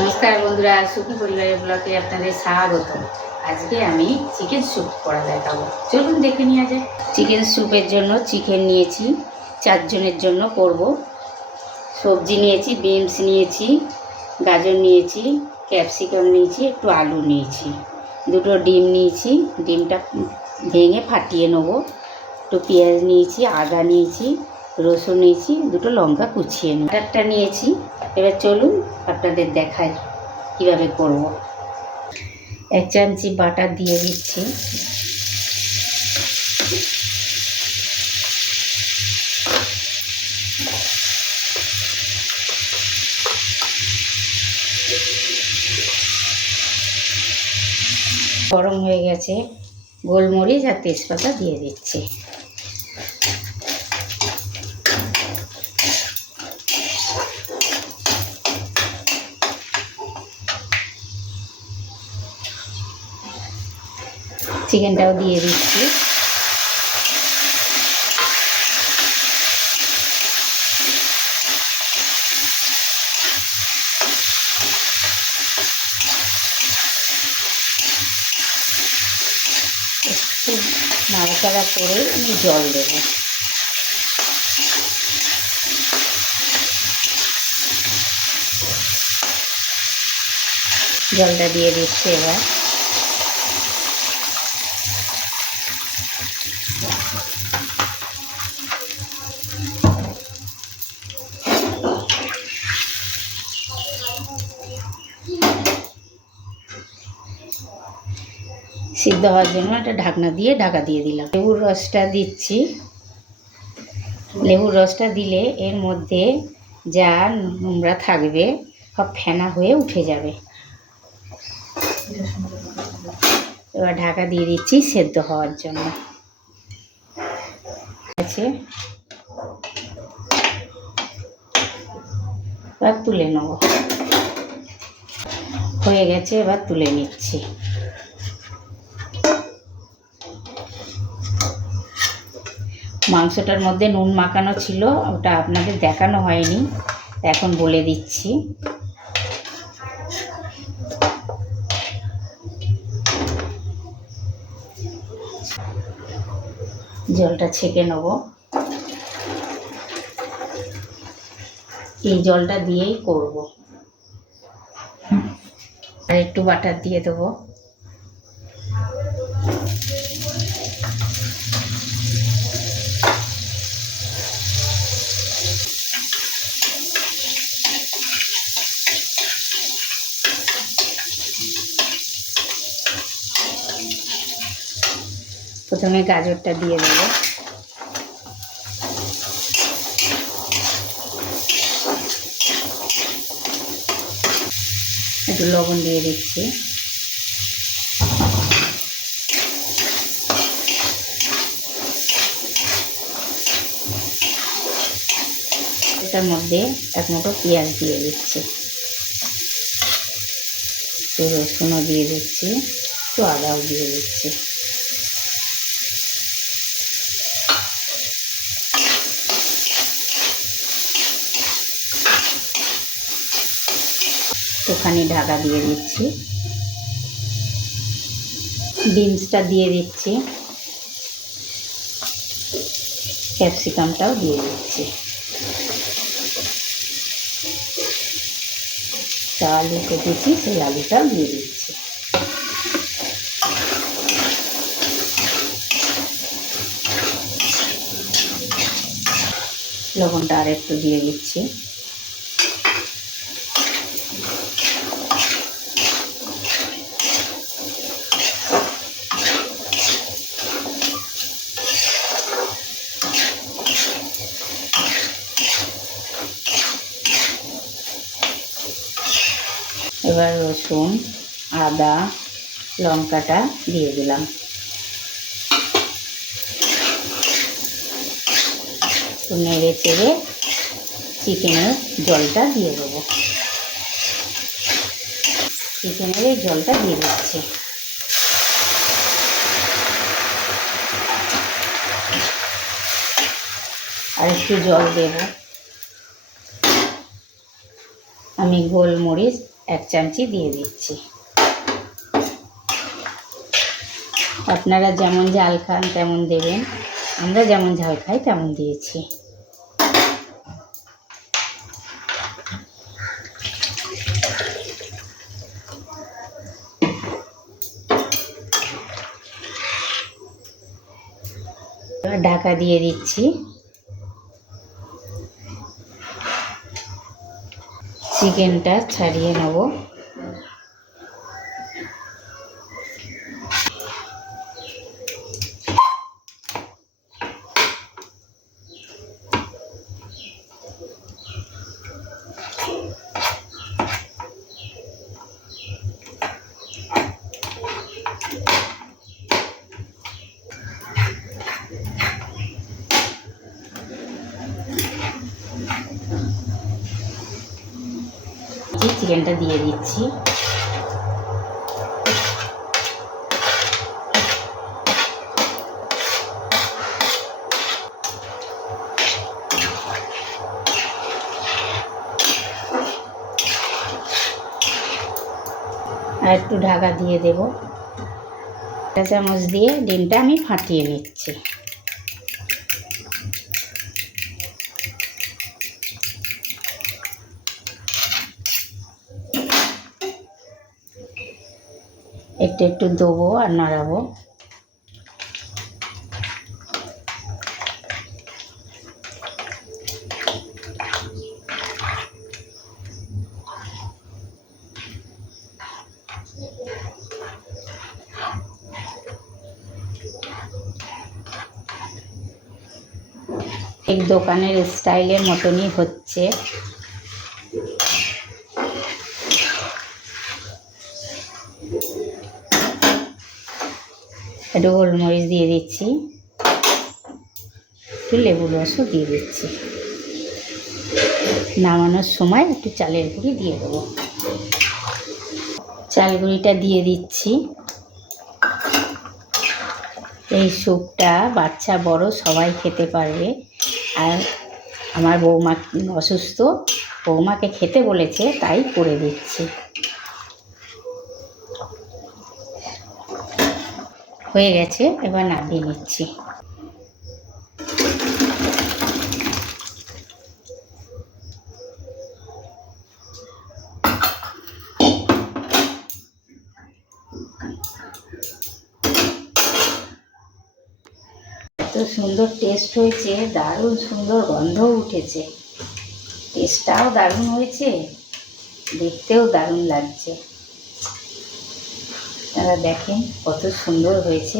নমস্কার বন্ধুরা, সুখী পরিবারের ব্লগে আপনাদের স্বাগত। আজকে আমি চিকেন স্যুপ করা দেখাবো, চলুন দেখে নেওয়া যায়। চিকেন স্যুপের জন্য চিকেন নিয়েছি, 4 জনের জন্য করব। সবজি নিয়েছি, বিনস নিয়েছি, গাজর নিয়েছি, ক্যাপসিকাম নিয়েছি, একটু আলু নিয়েছি, 2টো ডিম নিয়েছি, ডিমটা ভেঙে ফাটিয়ে নেবো। একটু পেঁয়াজ নিয়েছি, আদা নিয়েছি, রসুন নিয়েছি, 2টো লঙ্কা কুচিয়ে নেব, একটা নিয়েছি। এবার চলুন আপনাদের দেখাই কীভাবে করব। 1 চামচি বাটার দিয়ে দিচ্ছি। গরম হয়ে গেছে, গোলমরিচ আর তেজপাতা দিয়ে দিচ্ছি। চিকেনটাও দিয়ে দিচ্ছি। একটু নাড়াচাড়া করে আমি জল দেবো। জলটা দিয়ে দিচ্ছি এবার। সিদ্ধ হওয়ার জন্য একটা ঢাকনা দিয়ে ঢাকা দিয়ে দিলাম। লেবুর রসটা দিচ্ছি। লেবুর রসটা দিলে এর মধ্যে যা নোংরা থাকবে সব ফেনা হয়ে উঠে যাবে। এবার ঢাকা দিয়ে দিচ্ছি সেদ্ধ হওয়ার জন্য। আছে, এবার তুলে নেব। হয়ে গেছে, এবার তুলে নিচ্ছি। মাংসটার মধ্যে নুন মাখানো ছিল, ওটা আপনাদের দেখানো হয়নি, এখন বলে দিচ্ছি। জলটা ছেঁকে নেব। এই জলটা দিয়েই করব। আর একটু বাটার দিয়ে দেবো। প্রথমে গাজরটা দিয়ে দেবো। একটু লবণ দিয়ে দিচ্ছি। এটার মধ্যে 1 মুঠো পেঁয়াজ দিয়ে দিচ্ছি, একটু রসুনও দিয়ে দিচ্ছি, একটু আদাও দিয়ে দিচ্ছি। একটুখানি ঢাকা দিয়ে দিচ্ছি। বিনসটা দিয়ে দিচ্ছি, ক্যাপসিকামটাও দিয়ে দিচ্ছি, আলু কেটেছি সেই আলুটাও দিয়ে দিচ্ছি। লবণটা আর একটু দিয়ে দিচ্ছি। এবার রসুন, আদা, লঙ্কাটা দিয়ে দিলাম। একটু নেড়ে চেড়ে চিকেনের জলটা দিয়ে দেবো। চিকেনের এই জলটা দিয়ে দিচ্ছি। আর একটু জল দেব। আমি গোলমরিচ 1 চামচি দিয়ে দিচ্ছি। আপনারা যেমন ঝাল খান তেমন দেবেন, আমরা যেমন ঝাল খাই তেমন দিয়েছি। ঢাকা দিয়ে দিচ্ছি। চিকেনটা ছাড়িয়ে নেব। চিকেনটা দিয়ে দিচ্ছি। আর একটু ঢাকা দিয়ে দেব। 1 চামচ দিয়ে ডিমটা আমি ফাটিয়ে নিচ্ছি। একটু একটু দেবো আর নাড়াবো। ঠিক দোকানের স্টাইলের মতনই হচ্ছে। একটু গোলমরিচ দিয়ে দিচ্ছি, একটু লেবু রসও দিয়ে দিচ্ছি। নামানোর সময় একটু চালের গুঁড়ি দিয়ে দেবো। চাল গুঁড়িটা দিয়ে দিচ্ছি। এই স্যুপটা বাচ্চা বড় সবাই খেতে পারবে। আর আমার বৌমা অসুস্থ, বৌমাকে খেতে বলেছে তাই করে দিচ্ছি। হয়ে গেছে, এবার নামিয়ে নিচ্ছি। এত সুন্দর টেস্ট হয়েছে, দারুণ সুন্দর গন্ধও উঠেছে। টেস্টটাও দারুণ হয়েছে, দেখতেও দারুণ লাগছে। আপনারা দেখেন কত সুন্দর হয়েছে।